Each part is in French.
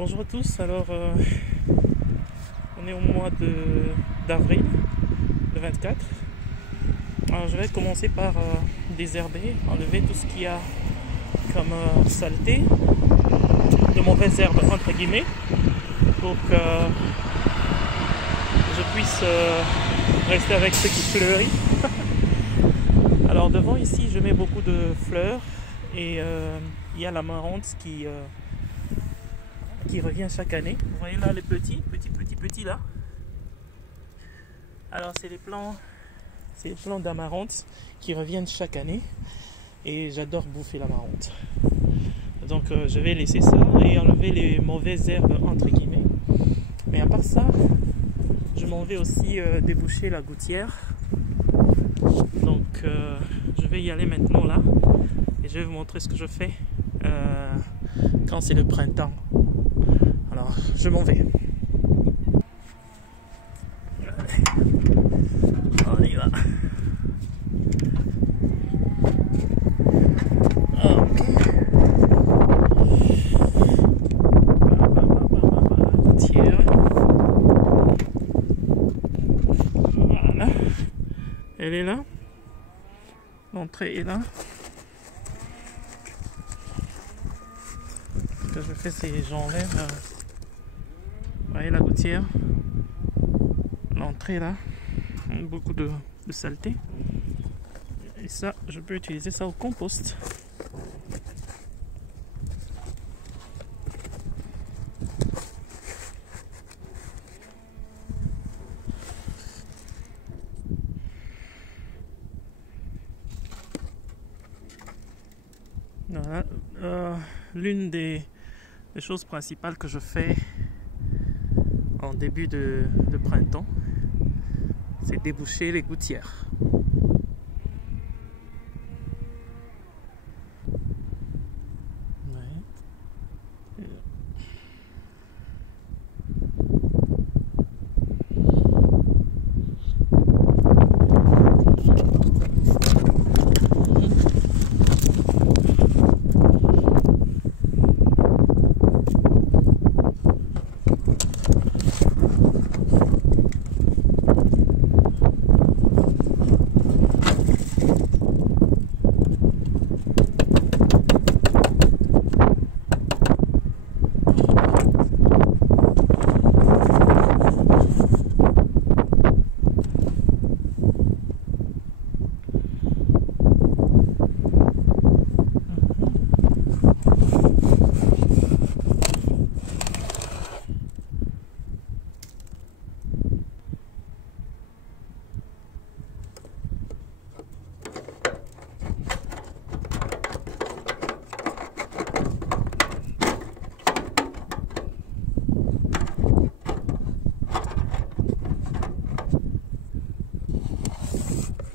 Bonjour à tous, alors on est au mois d'avril, le 24. Alors je vais commencer par désherber, enlever tout ce qu'il y a comme saleté, de mauvaises herbes entre guillemets, pour que je puisse rester avec ce qui fleurit. Alors devant ici je mets beaucoup de fleurs et il y a l'amarante qui revient chaque année. Vous voyez là les petits là. Alors c'est les plants d'amarante qui reviennent chaque année et j'adore bouffer l'amarante. Donc je vais laisser ça et enlever les mauvaises herbes entre guillemets. Mais à part ça, je m'en vais aussi déboucher la gouttière. Donc je vais y aller maintenant là et je vais vous montrer ce que je fais quand c'est le printemps. Alors, je m'en vais. Allez. On y va. Ok. Gouttière. Voilà. Elle est là. L'entrée est là. Ce que je fais, c'est j'enlève. Vous voyez la gouttière, l'entrée là, beaucoup de saleté. Et ça, je peux utiliser ça au compost. Voilà. L'une des choses principales que je fais en début de printemps, c'est déboucher les gouttières.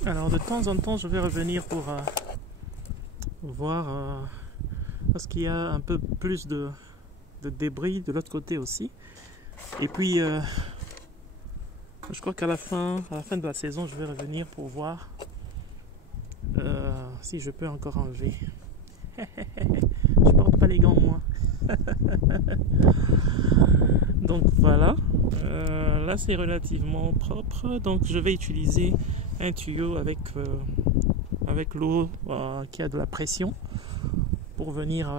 Alors de temps en temps je vais revenir pour voir parce qu'il y a un peu plus de débris de l'autre côté aussi. Et puis je crois qu'à la fin de la saison je vais revenir pour voir si je peux encore enlever. Je porte pas les gants moi. Donc voilà, là c'est relativement propre, donc je vais utiliser un tuyau avec l'eau qui a de la pression pour venir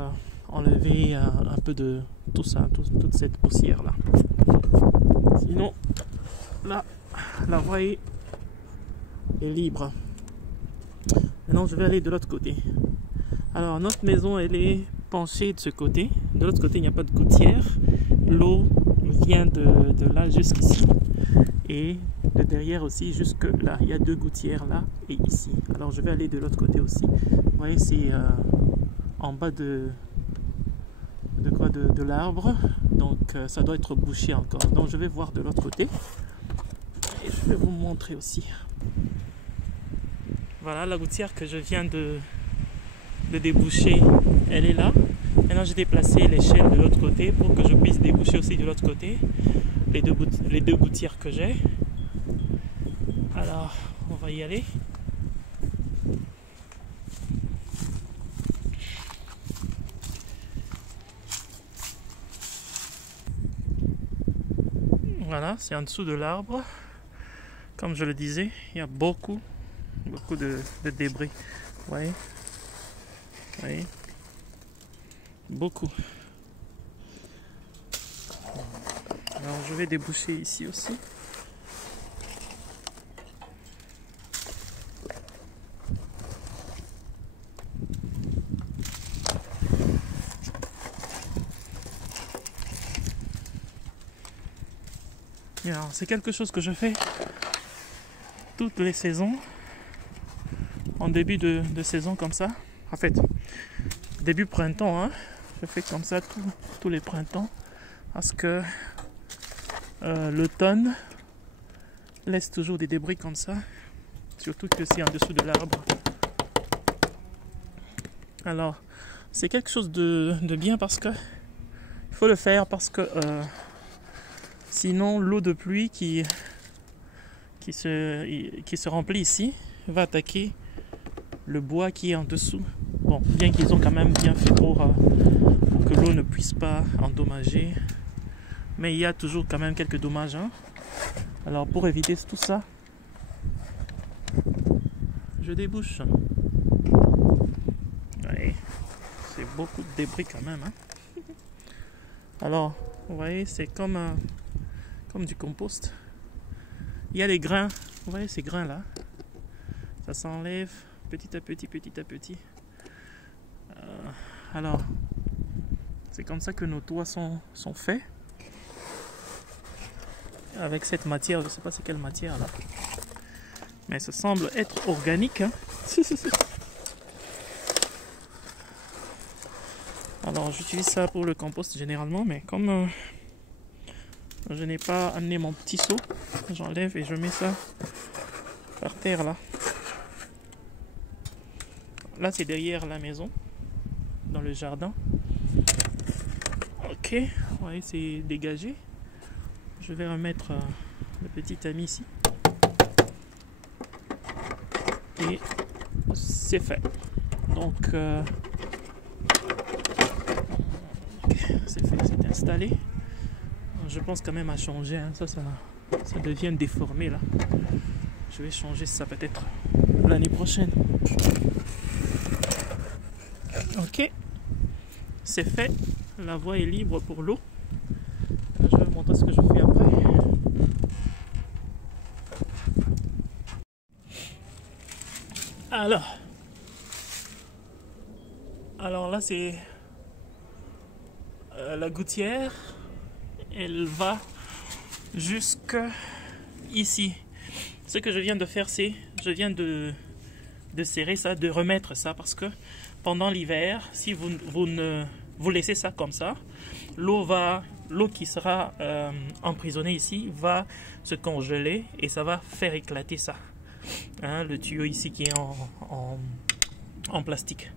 enlever un peu de tout ça, toute cette poussière là. Sinon là la voie est libre. Maintenant je vais aller de l'autre côté. Alors notre maison elle est penchée de ce côté, de l'autre côté il n'y a pas de gouttière, l'eau vient de là jusqu'ici et de derrière aussi jusque là, il y a deux gouttières là et ici. Alors je vais aller de l'autre côté aussi. Vous voyez c'est en bas de l'arbre, donc ça doit être bouché encore. Donc je vais voir de l'autre côté et je vais vous montrer aussi. Voilà la gouttière que je viens de déboucher, elle est là. Maintenant j'ai déplacé l'échelle de l'autre côté pour que je puisse déboucher aussi de l'autre côté les deux gouttières que j'ai. Alors on va y aller. Voilà, c'est en dessous de l'arbre. Comme je le disais, il y a beaucoup de débris. Vous voyez? Vous voyez? Beaucoup. Alors je vais déboucher ici aussi. C'est quelque chose que je fais toutes les saisons, en début de saison comme ça. En fait, début printemps, hein, je fais comme ça tous les printemps, parce que l'automne laisse toujours des débris comme ça, surtout que c'est en dessous de l'arbre. Alors, c'est quelque chose de bien parce que il faut le faire parce que sinon l'eau de pluie qui se remplit ici va attaquer le bois qui est en dessous. Bon, bien qu'ils ont quand même bien fait pour que l'eau ne puisse pas endommager, mais il y a toujours quand même quelques dommages, hein. Alors pour éviter tout ça, je débouche. Ouais, c'est beaucoup de débris quand même, hein. Alors, vous voyez, c'est comme du compost. Il y a les grains, vous voyez ces grains là, ça s'enlève petit à petit, petit à petit. Alors, c'est comme ça que nos toits sont faits. Avec cette matière, je ne sais pas c'est quelle matière là, mais ça semble être organique, hein. Alors j'utilise ça pour le compost généralement, mais comme je n'ai pas amené mon petit seau, j'enlève et je mets ça par terre là. Là c'est derrière la maison, dans le jardin. Ok, vous voyez c'est dégagé. Je vais remettre le petit tamis ici. Et c'est fait. Donc c'est fait, c'est installé. Je pense quand même à changer, hein. Ça devient déformé là. Je vais changer ça peut-être l'année prochaine. Ok, c'est fait. La voie est libre pour l'eau. Je vais vous montrer ce que je fais après. Alors là c'est la gouttière. Elle va jusque ici. Ce que je viens de faire, c'est je viens de serrer ça, de remettre ça, parce que pendant l'hiver, si vous laissez ça comme ça, l'eau qui sera emprisonnée ici va se congeler et ça va faire éclater ça, hein, le tuyau ici qui est en plastique.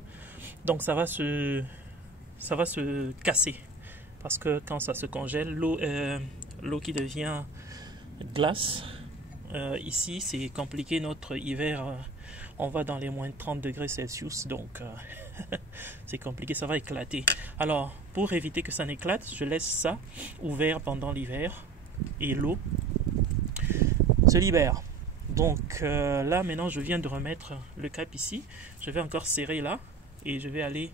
Donc ça va se casser. Parce que quand ça se congèle, l'eau qui devient glace, ici c'est compliqué, notre hiver, on va dans les moins de 30 degrés Celsius, donc c'est compliqué, ça va éclater. Alors pour éviter que ça n'éclate, je laisse ça ouvert pendant l'hiver et l'eau se libère. Donc là maintenant je viens de remettre le cap ici, je vais encore serrer là et je vais aller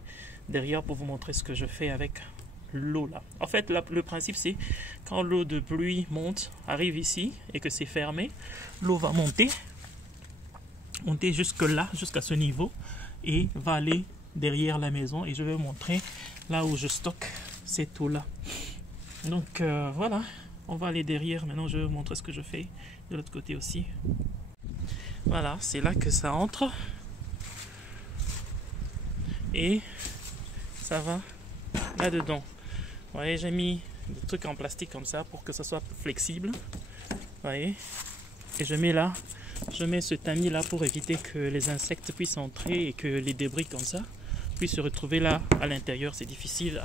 derrière pour vous montrer ce que je fais avec l'eau là. En fait le principe c'est quand l'eau de pluie monte, arrive ici et que c'est fermé, l'eau va monter jusque là, jusqu'à ce niveau et va aller derrière la maison et je vais vous montrer là où je stocke cette eau là. Donc voilà, on va aller derrière. Maintenant je vais vous montrer ce que je fais de l'autre côté aussi. Voilà, c'est là que ça entre et ça va là dedans. Vous voyez, j'ai mis des trucs en plastique comme ça pour que ça soit flexible. Vous voyez, et je mets là, je mets ce tamis là pour éviter que les insectes puissent entrer et que les débris comme ça puissent se retrouver là à l'intérieur. C'est difficile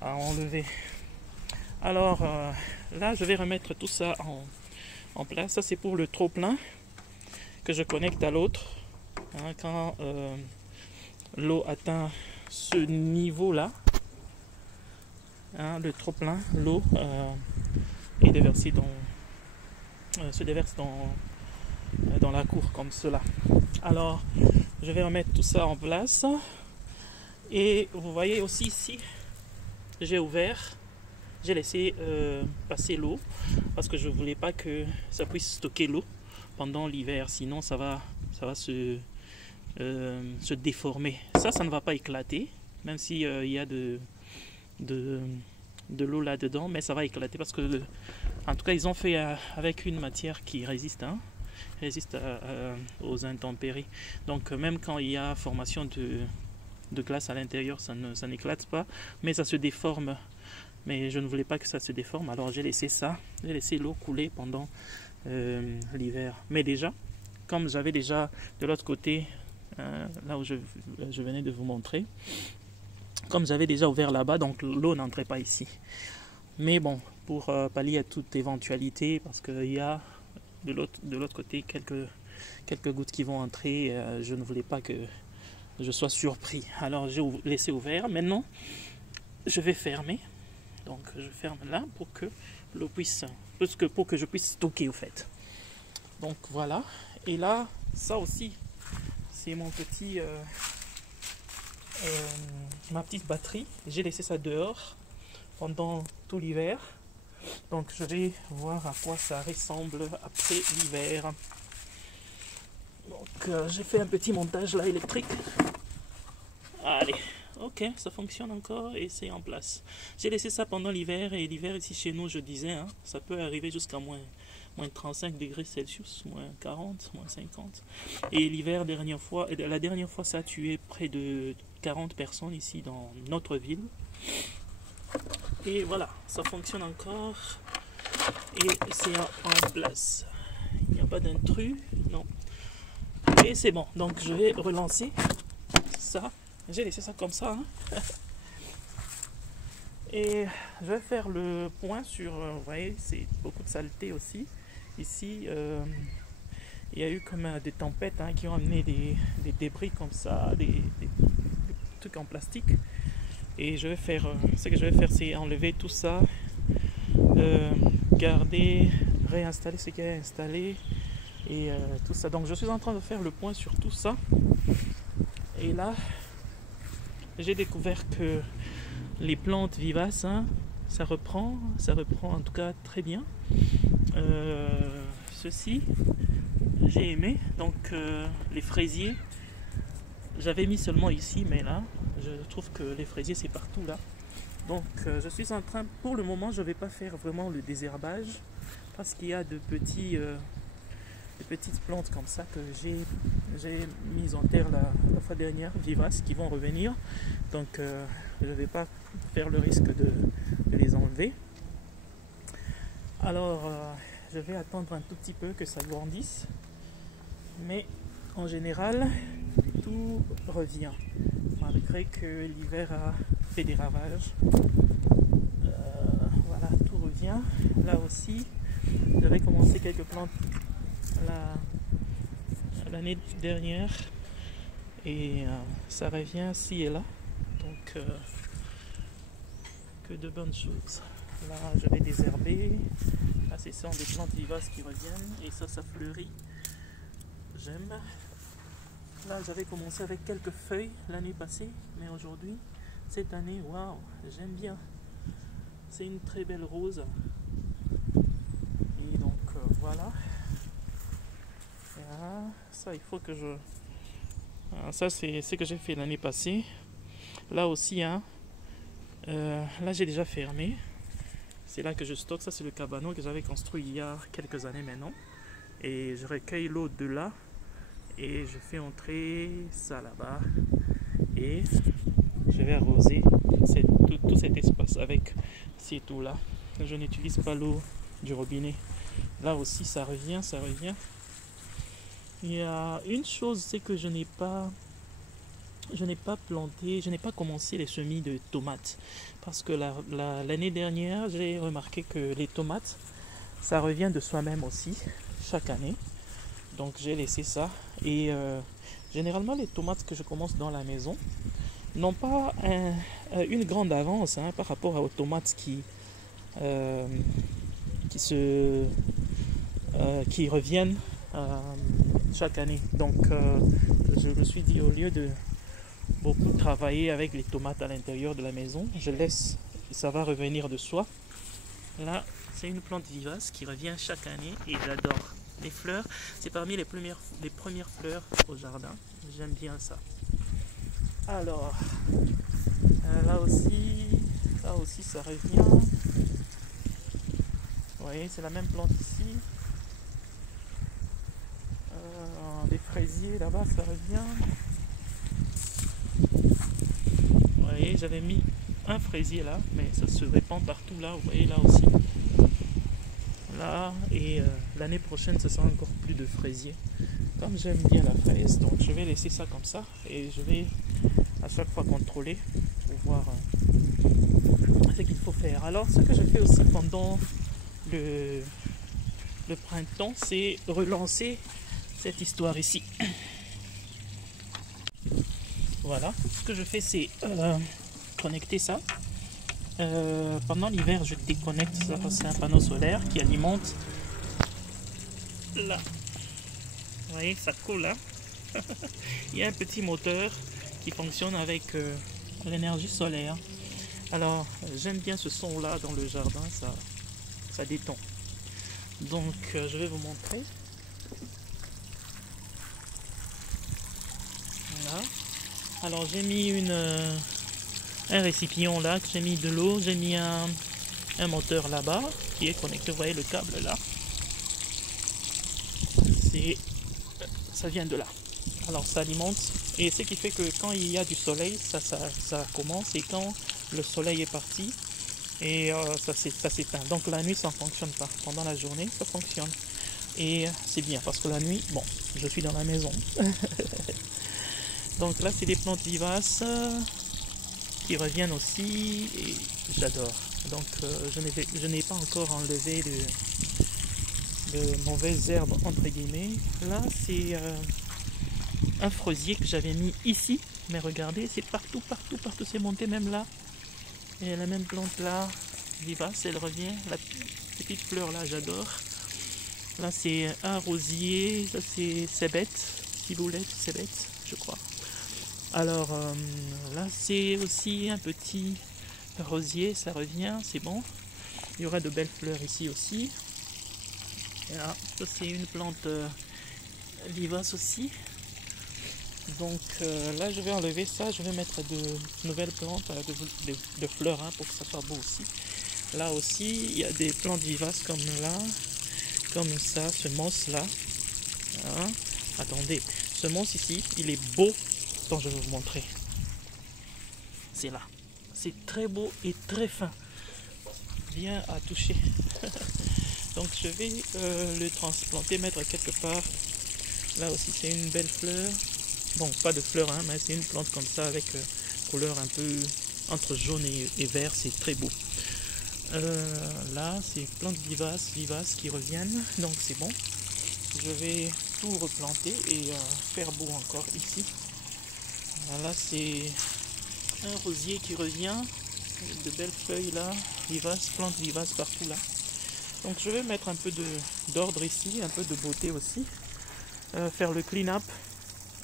à enlever. Alors là je vais remettre tout ça en place. Ça c'est pour le trop plein que je connecte à l'autre, hein, quand l'eau atteint ce niveau là, hein, le trop plein, l'eau et déverser se déverse dans la cour comme cela. Alors je vais remettre tout ça en place. Et vous voyez aussi ici, j'ai ouvert, j'ai laissé passer l'eau parce que je ne voulais pas que ça puisse stocker l'eau pendant l'hiver, sinon ça va se déformer. Ça ne va pas éclater, même s'il y a de l'eau là-dedans, mais ça va éclater parce que, en tout cas, ils ont fait avec une matière qui résiste, aux intempéries. Donc, même quand il y a formation de glace à l'intérieur, ça n'éclate pas, mais ça se déforme. Mais je ne voulais pas que ça se déforme, alors j'ai laissé l'eau couler pendant l'hiver. Mais déjà, comme j'avais déjà de l'autre côté, là où je venais de vous montrer, comme j'avais déjà ouvert là-bas, donc l'eau n'entrait pas ici. Mais bon, pour pallier à toute éventualité, parce qu'il y a de l'autre côté quelques gouttes qui vont entrer, je ne voulais pas que je sois surpris. Alors j'ai laissé ouvert. Maintenant, je vais fermer. Donc je ferme là pour que l'eau puisse, pour que je puisse stocker au fait. Donc voilà. Et là, ça aussi, c'est mon petit, ma petite batterie. J'ai laissé ça dehors pendant tout l'hiver. Donc je vais voir à quoi ça ressemble après l'hiver. Donc j'ai fait un petit montage là électrique. Allez, ok, ça fonctionne encore et c'est en place. J'ai laissé ça pendant l'hiver et l'hiver ici chez nous, je disais, ça peut arriver jusqu'à moins 35 degrés Celsius, moins 40, moins 50. Et l'hiver, la dernière fois, ça a tué près de 40 personnes ici dans notre ville. Et voilà, ça fonctionne encore et c'est en place. Il n'y a pas d'intrus, non. Et c'est bon, donc je vais relancer ça. J'ai laissé ça comme ça. Et je vais faire le point sur, vous voyez, c'est beaucoup de saleté aussi. Ici, il y a eu comme des tempêtes qui ont amené des débris comme ça, des trucs en plastique. Et je vais faire, ce que je vais faire, c'est enlever tout ça, garder, réinstaller ce qui est installé et tout ça. Donc je suis en train de faire le point sur tout ça. Et là, j'ai découvert que les plantes vivaces, ça reprend en tout cas très bien. Ceci, j'ai aimé. Donc les fraisiers, j'avais mis seulement ici, mais là, je trouve que les fraisiers c'est partout là. Donc je suis en train, pour le moment, je ne vais pas faire vraiment le désherbage parce qu'il y a de petites plantes comme ça que j'ai mises en terre la fois dernière, vivaces, qui vont revenir. Donc je ne vais pas faire le risque de les enlever. Alors je vais attendre un tout petit peu que ça grandisse. Mais en général, tout revient. Malgré que l'hiver a fait des ravages. Voilà, tout revient. Là aussi, j'avais commencé quelques plantes l'année dernière et ça revient ci et là, donc que de bonnes choses. Là je vais désherber, là ce sont des plantes vivaces qui reviennent et ça fleurit, j'aime. Là j'avais commencé avec quelques feuilles l'année passée, mais aujourd'hui, cette année, waouh, j'aime bien, c'est une très belle rose. Et donc voilà. Ça il faut que ça c'est ce que j'ai fait l'année passée. Là aussi là j'ai déjà fermé, c'est là que je stocke. Ça c'est le cabanon que j'avais construit il y a quelques années maintenant et je recueille l'eau de là et je fais entrer ça là-bas et je vais arroser tout cet espace avec ces tout là. Je n'utilise pas l'eau du robinet. Là aussi ça revient. Il y a une chose, c'est que je n'ai pas planté, je n'ai pas commencé les semis de tomates. Parce que l'année dernière, j'ai remarqué que les tomates, ça revient de soi-même aussi, chaque année. Donc j'ai laissé ça. Et généralement, les tomates que je commence dans la maison n'ont pas une grande avance par rapport aux tomates qui reviennent chaque année. Donc je me suis dit, au lieu de beaucoup travailler avec les tomates à l'intérieur de la maison, je laisse, ça va revenir de soi. Là, c'est une plante vivace qui revient chaque année et j'adore. Les fleurs, c'est parmi les premières fleurs au jardin. J'aime bien ça. Alors, là aussi ça revient. Vous voyez, c'est la même plante ici. Des fraisiers là-bas, ça revient. Vous voyez, j'avais mis un fraisier là, mais ça se répand partout là. Vous voyez là aussi. Là, et l'année prochaine, ce sera encore plus de fraisiers. Comme j'aime bien la fraise, donc je vais laisser ça comme ça et je vais à chaque fois contrôler pour voir ce qu'il faut faire. Alors, ce que je fais aussi pendant le printemps, c'est relancer cette histoire ici. Voilà, ce que je fais, c'est connecter ça. Pendant l'hiver, je déconnecte ça, c'est un panneau solaire qui alimente là. Vous voyez, ça coule là. Il y a un petit moteur qui fonctionne avec l'énergie solaire. Alors, j'aime bien ce son là dans le jardin, ça détend. Donc, je vais vous montrer. Voilà. Alors, j'ai mis un récipient là, j'ai mis de l'eau, j'ai mis un moteur là-bas qui est connecté. Vous voyez le câble là. Ça vient de là. Alors ça alimente et ce qui fait que quand il y a du soleil, ça commence, et quand le soleil est parti, et ça s'éteint. Donc la nuit ça ne fonctionne pas. Pendant la journée ça fonctionne. Et c'est bien parce que la nuit, bon, je suis dans la maison. Donc là c'est des plantes vivaces qui reviennent aussi et j'adore. Donc je n'ai pas encore enlevé de mauvaises herbes entre guillemets. Là c'est un fraisier que j'avais mis ici, mais regardez, c'est partout, c'est monté même là. Et la même plante là, vivace, elle revient. La petite fleur là, j'adore. Là c'est un rosier, ça c'est cébette, ciboulette, cébette, je crois. Alors là c'est aussi un petit rosier, ça revient, c'est bon. Il y aura de belles fleurs ici aussi. Et là, ça c'est une plante vivace aussi. Donc là je vais enlever ça, je vais mettre de nouvelles plantes, de fleurs pour que ça soit beau aussi. Là aussi il y a des plantes vivaces comme là, comme ça, ce mousse là. Hein? Attendez, ce mousse ici, il est beau. Attends, je vais vous montrer. C'est là. C'est très beau et très fin. Bien à toucher. Donc je vais le transplanter, mettre quelque part. Là aussi c'est une belle fleur. Bon, pas de fleurs, mais c'est une plante comme ça avec couleur un peu entre jaune et vert, c'est très beau. Là, c'est plantes vivaces qui reviennent, donc c'est bon. Je vais tout replanter et faire beau encore ici. Là, c'est un rosier qui revient, avec de belles feuilles là, vivaces, plantes vivaces partout là. Donc je vais mettre un peu d'ordre ici, un peu de beauté aussi. Faire le clean-up.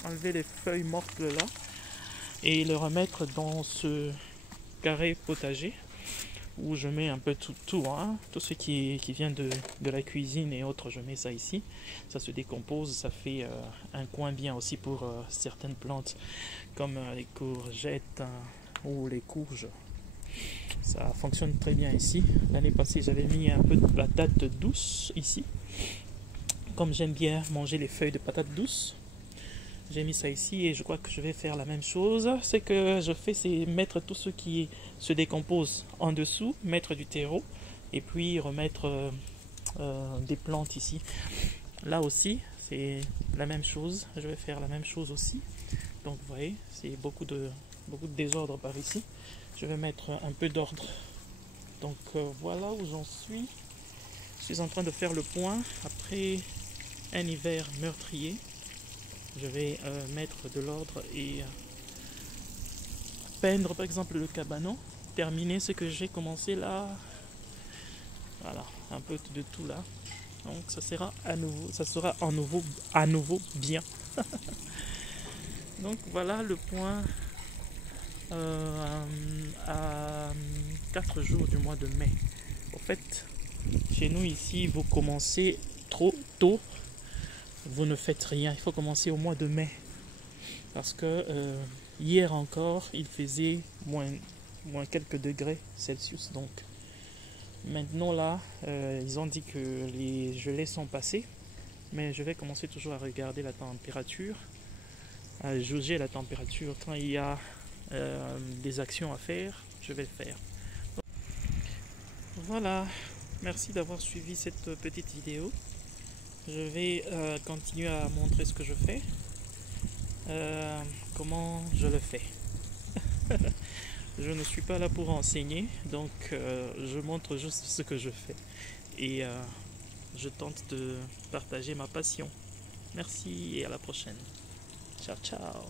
Enlever les feuilles mortes là et le remettre dans ce carré potager où je mets un peu tout ce qui vient de la cuisine et autres. Je mets ça ici, ça se décompose, ça fait un coin bien aussi pour certaines plantes comme les courgettes ou les courges. Ça fonctionne très bien ici. L'année passée j'avais mis un peu de patates douces ici, comme j'aime bien manger les feuilles de patates douces. J'ai mis ça ici et je crois que je vais faire la même chose. Ce que je fais, c'est mettre tout ce qui se décompose en dessous, mettre du terreau et puis remettre des plantes ici. Là aussi, c'est la même chose. Je vais faire la même chose aussi. Donc vous voyez, c'est beaucoup de désordre par ici. Je vais mettre un peu d'ordre. Donc voilà où j'en suis. Je suis en train de faire le point après un hiver meurtrier. Je vais mettre de l'ordre et peindre par exemple le cabanon, terminer ce que j'ai commencé là Voilà, un peu de tout là. Donc ça sera à nouveau bien. Donc voilà le point à 4 jours du mois de mai. En fait, chez nous ici, vous commencez trop tôt, vous ne faites rien. Il faut commencer au mois de mai. Parce que hier encore, il faisait moins quelques degrés Celsius. Donc maintenant là, ils ont dit que les gelées sont passées. Mais je vais commencer toujours à regarder la température, à jauger la température. Quand il y a des actions à faire, je vais le faire. Voilà, merci d'avoir suivi cette petite vidéo. Je vais continuer à montrer ce que je fais, comment je le fais. Je ne suis pas là pour enseigner, donc je montre juste ce que je fais. Et je tente de partager ma passion. Merci et à la prochaine. Ciao, ciao.